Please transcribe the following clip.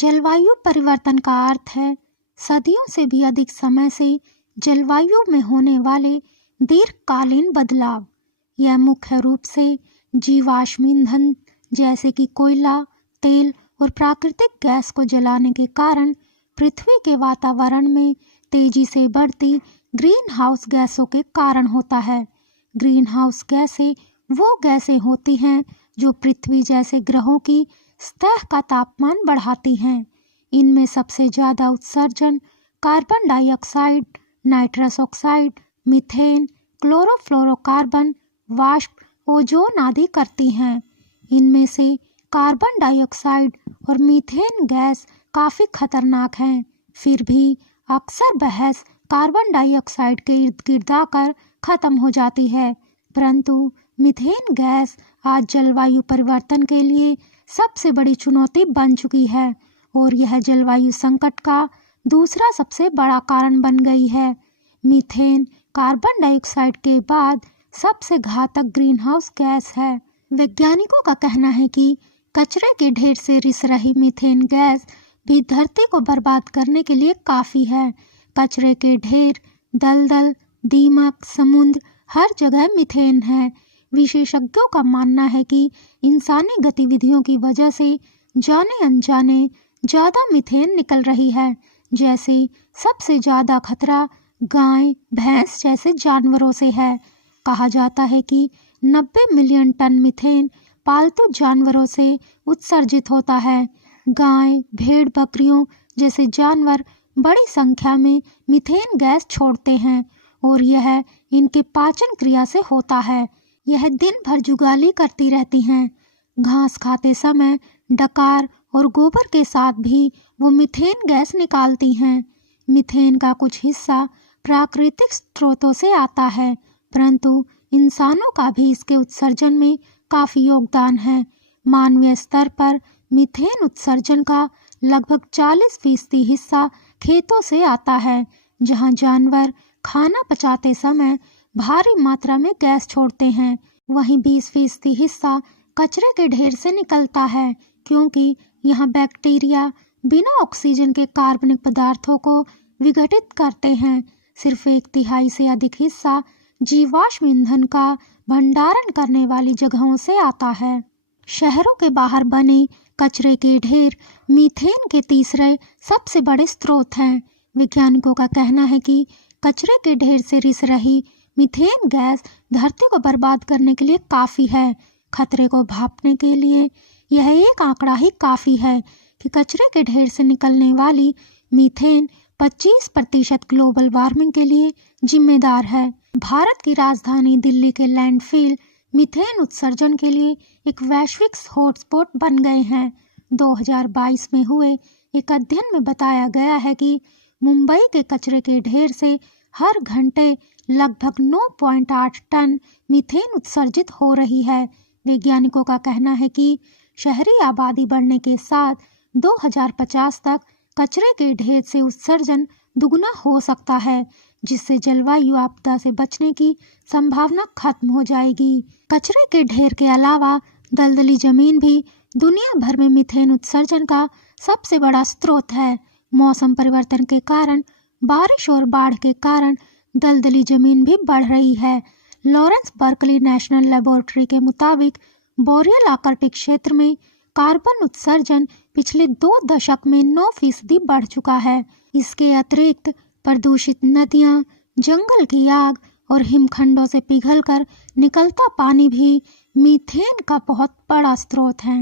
जलवायु परिवर्तन का अर्थ है सदियों से भी अधिक समय से जलवायु में होने वाले दीर्घकालीन बदलाव। यह मुख्य रूप से जीवाश्म ईंधन जैसे कि कोयला, तेल और प्राकृतिक गैस को जलाने के कारण पृथ्वी के वातावरण में तेजी से बढ़ती ग्रीन हाउस गैसों के कारण होता है। ग्रीन हाउस गैसें वो गैसें होती हैं जो पृथ्वी जैसे ग्रहों की सतह का तापमान बढ़ाती हैं। इनमें सबसे ज़्यादा उत्सर्जन carbon dioxide, nitrous oxide, methane, chlorofluorocarbon, वाष्प, ओजोन आदि करती हैं। इनमें से कार्बन डाइऑक्साइड और मीथेन गैस काफ़ी खतरनाक हैं। फिर भी अक्सर बहस कार्बन डाइऑक्साइड के इर्द गिर्द आकर खत्म हो जाती है, परंतु मीथेन गैस आज जलवायु परिवर्तन के लिए सबसे बड़ी चुनौती बन चुकी है और यह जलवायु संकट का दूसरा सबसे बड़ा कारण बन गई है। मीथेन कार्बन डाइऑक्साइड के बाद सबसे घातक ग्रीन हाउस गैस है। वैज्ञानिकों का कहना है कि कचरे के ढेर से रिस रही मीथेन गैस भी धरती को बर्बाद करने के लिए काफ़ी है। कचरे के ढेर, दलदल, दीमक, समुद्र, हर जगह मीथेन है। विशेषज्ञों का मानना है कि इंसानी गतिविधियों की वजह से जाने अनजाने ज़्यादा मीथेन निकल रही है। जैसे सबसे ज़्यादा खतरा गाय, भैंस जैसे जानवरों से है। कहा जाता है कि 90 मिलियन टन मीथेन पालतू जानवरों से उत्सर्जित होता है। गाय, भेड़, बकरियों जैसे जानवर बड़ी संख्या में मीथेन गैस छोड़ते हैं और यह इनके पाचन क्रिया से होता है। यह दिन भर जुगाली करती रहती हैं। घास खाते समय डकार और गोबर के साथ भी वो मीथेन गैस निकालती हैं। मीथेन का कुछ हिस्सा प्राकृतिक स्रोतों से आता है, परंतु इंसानों का भी इसके उत्सर्जन में काफ़ी योगदान है। मानवीय स्तर पर मीथेन उत्सर्जन का लगभग 40% हिस्सा खेतों से आता है, जहां जानवर खाना पचाते समय भारी मात्रा में गैस छोड़ते हैं। वहीं 20% हिस्सा कचरे के ढेर से निकलता है, क्योंकि यहाँ बैक्टीरिया बिना ऑक्सीजन के कार्बनिक पदार्थों को विघटित करते हैं। सिर्फ 1/3 से अधिक हिस्सा जीवाश्म ईंधन का भंडारण करने वाली जगहों से आता है। शहरों के बाहर बने कचरे के ढेर मीथेन के तीसरे सबसे बड़े स्रोत हैं। वैज्ञानिकों का कहना है कि कचरे के ढेर से रिस रही मीथेन गैस धरती को बर्बाद करने के लिए काफ़ी है। खतरे को भांपने के लिए यह एक आंकड़ा ही काफ़ी है कि कचरे के ढेर से निकलने वाली मीथेन 25% ग्लोबल वार्मिंग के लिए जिम्मेदार है। भारत की राजधानी दिल्ली के लैंडफिल मीथेन उत्सर्जन के लिए एक वैश्विक हॉटस्पॉट बन गए हैं। 2022 में हुए एक अध्ययन में बताया गया है कि मुंबई के कचरे के ढेर से हर घंटे लगभग 9.8 टन मीथेन उत्सर्जित हो रही है। वैज्ञानिकों का कहना है कि शहरी आबादी बढ़ने के साथ 2050 तक कचरे के ढेर से उत्सर्जन दुगना हो सकता है, जिससे जलवायु आपदा से बचने की संभावना खत्म हो जाएगी। कचरे के ढेर के अलावा दलदली जमीन भी दुनिया भर में मीथेन उत्सर्जन का सबसे बड़ा स्रोत है। मौसम परिवर्तन के कारण, बारिश और बाढ़ के कारण दलदली जमीन भी बढ़ रही है। लॉरेंस बर्कली नेशनल लेबोरेटरी के मुताबिक बोरियल आर्कटिक क्षेत्र में कार्बन उत्सर्जन पिछले 2 दशक में 9% बढ़ चुका है। इसके अतिरिक्त प्रदूषित नदियां, जंगल की आग और हिमखंडों से पिघलकर निकलता पानी भी मीथेन का बहुत बड़ा स्रोत है।